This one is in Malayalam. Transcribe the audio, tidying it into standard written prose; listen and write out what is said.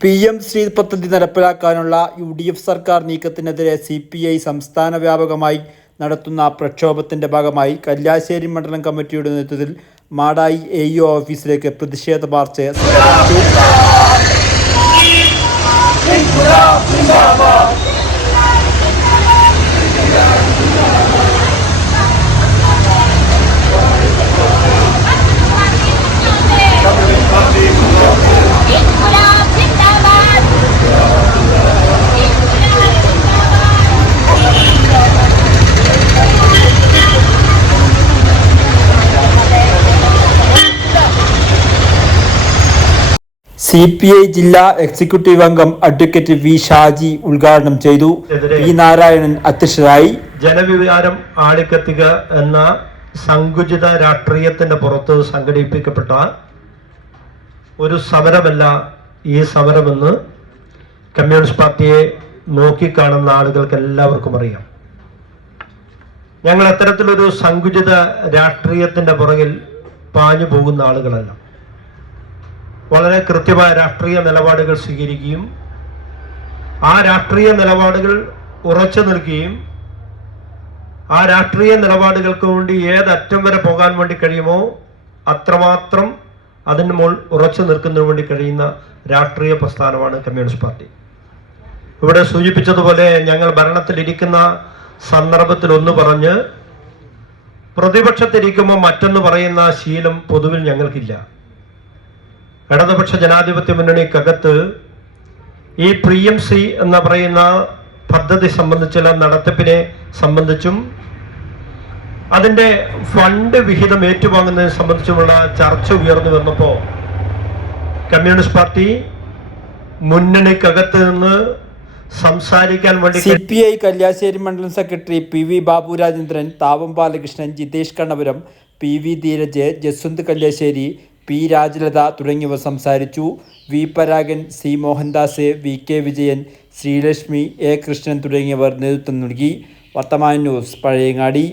PM ശ്രീ പദ്ധതി നടപ്പിലാക്കാനുള്ള UDF സർക്കാർ നീക്കത്തിനെതിരെ CPI സംസ്ഥാന വ്യാപകമായി നടത്തുന്ന പ്രക്ഷോഭത്തിന്റെ ഭാഗമായി കല്യാശ്ശേരി മണ്ഡലം കമ്മിറ്റിയുടെ നേതൃത്വത്തിൽ മാടായി AEO ഓഫീസിലേക്ക് പ്രതിഷേധ മാർച്ച് CPI ജില്ലാ എക്സിക്യൂട്ടീവ് അംഗം അഡ്വക്കേറ്റ് V ഷാജി ഉദ്ഘാടനം ചെയ്തു. P നാരായണൻ അധ്യക്ഷനായി. ജനവികാരം ആളിക്കത്തുക എന്ന സങ്കുചിത രാഷ്ട്രീയത്തിന്റെ പുറത്ത് സംഘടിപ്പിക്കപ്പെട്ട ഒരു സമരമല്ല ഈ സമരമെന്ന് കമ്മ്യൂണിസ്റ്റ് പാർട്ടിയെ നോക്കിക്കാണുന്ന ആളുകൾക്ക് എല്ലാവർക്കും അറിയാം. ഞങ്ങൾ അത്തരത്തിലൊരു സങ്കുചിത രാഷ്ട്രീയത്തിന്റെ പുറകിൽ പാഞ്ഞു പോകുന്ന ആളുകളല്ല. വളരെ കൃത്യമായ രാഷ്ട്രീയ നിലപാടുകൾ സ്വീകരിക്കുകയും ആ രാഷ്ട്രീയ നിലപാടുകൾ ഉറച്ചു നിൽക്കുകയും ആ രാഷ്ട്രീയ നിലപാടുകൾക്ക് വേണ്ടി ഏതറ്റം വരെ പോകാൻ വേണ്ടി കഴിയുമോ അത്രമാത്രം അതിന് മുകളിൽ ഉറച്ചു നിൽക്കുന്നതിന് വേണ്ടി കഴിയുന്ന രാഷ്ട്രീയ പ്രസ്ഥാനമാണ് കമ്മ്യൂണിസ്റ്റ് പാർട്ടി. ഇവിടെ സൂചിപ്പിച്ചതുപോലെ ഞങ്ങൾ ഭരണത്തിലിരിക്കുന്ന സന്ദർഭത്തിൽ ഒന്ന് പറഞ്ഞ് പ്രതിപക്ഷത്തിരിക്കുമ്പോൾ മറ്റൊന്ന് പറയുന്ന ശീലം പൊതുവിൽ ഞങ്ങൾക്കില്ല. ഇടതുപക്ഷ ജനാധിപത്യ മുന്നണിക്കകത്ത് ഈ PMC എന്ന് പറയുന്ന പദ്ധതി സംബന്ധിച്ചുള്ള നടത്തിപ്പിനെ സംബന്ധിച്ചും അതിൻ്റെ ഫണ്ട് വിഹിതം ഏറ്റുവാങ്ങുന്നതിനെ സംബന്ധിച്ചുമുള്ള ചർച്ച ഉയർന്നു വന്നപ്പോൾ കമ്മ്യൂണിസ്റ്റ് പാർട്ടി മുന്നണിക്കകത്ത് നിന്ന് സംസാരിക്കാൻ വേണ്ടി CPI കല്യാശ്ശേരി മണ്ഡലം secretary PV Babu Rajendran, Thavam Balakrishnan, Jithesh Kannapuram, PV Dheeraj, Jaswanth Kalliasseri, P Rajalatha തുടങ്ങിയവർ സംസാരിച്ചു. V Paragan, C Mohandas, VK Vijayan, Sreelakshmi, A Krishnan തുടങ്ങിയവർ നേതൃത്വം നൽകി. വർത്തമാന ന്യൂസ് പഴയങ്ങാടി.